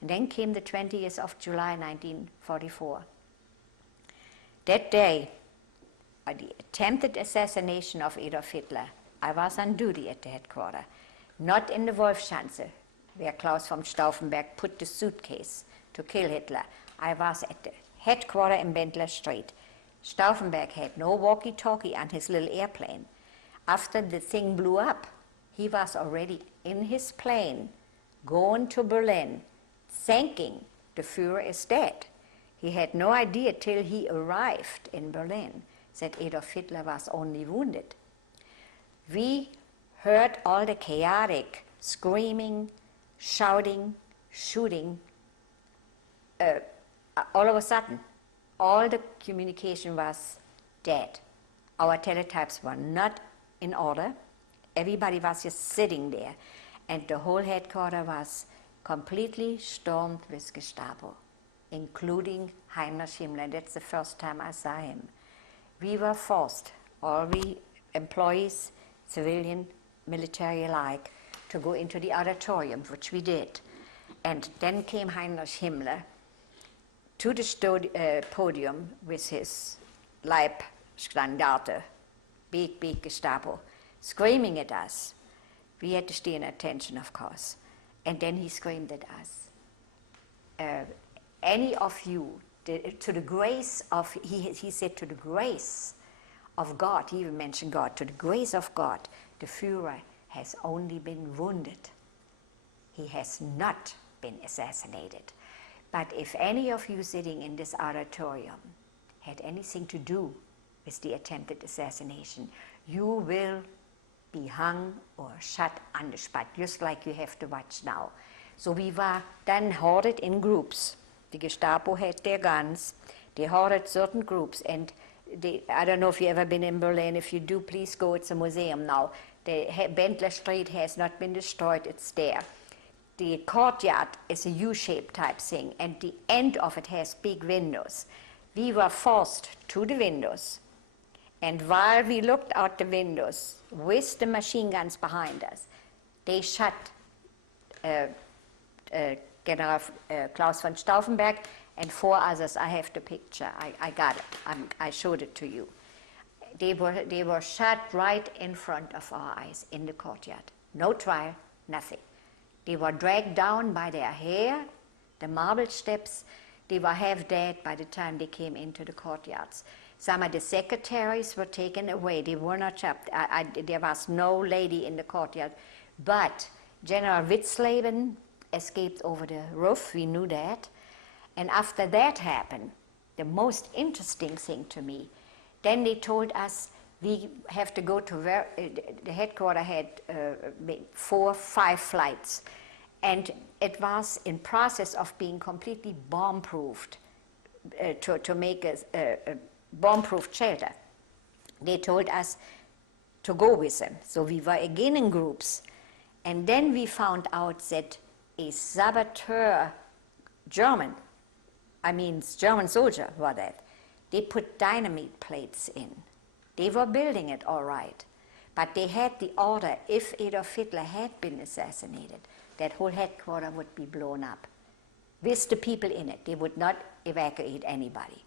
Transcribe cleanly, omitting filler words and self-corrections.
And then came the 20th of July 1944. That day, the attempted assassination of Adolf Hitler, I was on duty at the headquarters, not in the Wolfschanze, where Klaus von Stauffenberg put the suitcase to kill Hitler. I was at the headquarters in Bendler Street. Stauffenberg had no walkie-talkie on his little airplane. After the thing blew up, he was already in his plane, going to Berlin, thanking the Führer is dead. He had no idea till he arrived in Berlin that Adolf Hitler was only wounded. We heard all the chaotic screaming, shouting, shooting. All of a sudden, all the communication was dead. Our teletypes were not in order. Everybody was just sitting there. And the whole headquarters was completely stormed with Gestapo, including Heinrich Himmler. That's the first time I saw him. We were forced, all we employees, civilian, military alike, to go into the auditorium, which we did. And then came Heinrich Himmler to the podium with his Leibstandarte, big Gestapo, screaming at us. We had to stay in attention, of course. And then he screamed at us. Any of you, to the grace of, he said, to the grace of God, he even mentioned God, to the grace of God, the Führer has only been wounded. He has not been assassinated. But if any of you sitting in this auditorium had anything to do with the attempted assassination, you will be hung or shot on the spot, just like you have to watch now. So we were then hoarded in groups. The Gestapo had their guns. They hoarded certain groups, and I don't know if you've ever been in Berlin. If you do, please go. It's a museum now. The Bendler Street has not been destroyed. It's there. The courtyard is a U-shaped type thing, and the end of it has big windows. We were forced to the windows, and while we looked out the windows with the machine guns behind us, they shot General Klaus von Stauffenberg and 4 others. I have the picture. I got it. I showed it to you. They were shot right in front of our eyes in the courtyard. No trial, nothing. They were dragged down by their hair, the marble steps. They were half dead by the time they came into the courtyards. Some of the secretaries were taken away. They were not chopped. There was no lady in the courtyard. But General Witzleben escaped over the roof. We knew that. And after that happened, the most interesting thing to me, then they told us we have to go to where the headquarters had 4, 5 flights. And it was in process of being completely bomb-proofed to make a bomb-proof shelter. They told us to go with them. So we were again in groups. And then we found out that a saboteur, German soldier were that, they put dynamite plates in. They were building it all right. But they had the order, if Adolf Hitler had been assassinated, that whole headquarters would be blown up with the people in it. They would not evacuate anybody.